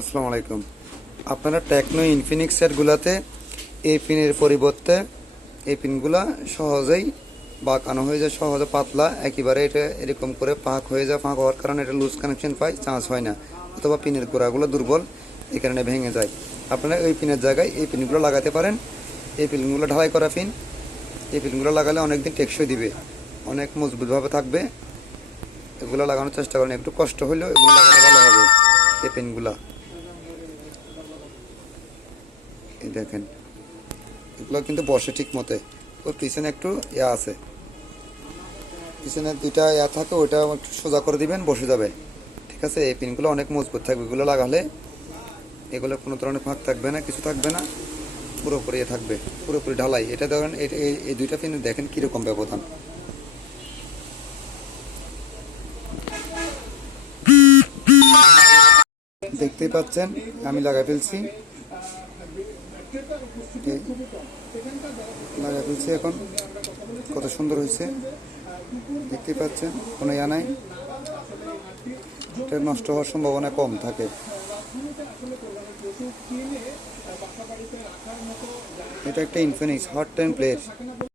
আসসালামু আলাইকুম। আপনারা টেকনো ইনফিনিক্স সেটগুলোতে এই পিনের পরিবর্তে এই পিনগুলো সহজেই বাঁকানো হয়ে যায়, সহজে পাতলা একেবারে এটা এরকম করে ফাঁক হয়ে যায়। ফাঁক হওয়ার কারণে এটা লুজ কানেকশন পায়, চান্স হয় না, অথবা পিনের গোড়াগুলো দুর্বল, এই কারণে ভেঙে যায়। আপনারা এই পিনের জায়গায় এই পিনগুলো লাগাতে পারেন। এই পিনগুলো ঢালাই করা পিন, এই পিনগুলো লাগালে অনেক দিন টেকসই দিবে, অনেক মজবুতভাবে থাকবে। এগুলো লাগানোর চেষ্টা করেন, একটু কষ্ট হলেও এগুলো লাগালে ভালো হবে। এই পিনগুলা এই দেখেন, এগুলো কিন্তু বসে ঠিক মতে। ওর পিছনে একটু ইয়া আছে, পিছনে দুইটা ইয়া থাকে, ওইটা একটু সোজা করে দিবেন, বসে যাবে। ঠিক আছে, এই পিনগুলো অনেক মজবুত থাকবে। এগুলো লাগালে এগুলো কোনো ধরনের ফাঁক থাকবে না, কিছু থাকবে না, পুরোপুরি এ থাকবে, পুরোপুরি ঢালাই। এটা ধরেন এই দুইটা পিন দেখেন কীরকম ব্যবধান। দেখতেই পাচ্ছেন আমি লাগাই ফেলছি, লাগাই ফেলছি। এখন কত সুন্দর হয়েছে দেখতেই পাচ্ছেন, কোনো ইয়া নাই, এটা নষ্ট হওয়ার সম্ভাবনা কম থাকে। এটা একটা ইনফিনিক্স হট 10 প্লেট।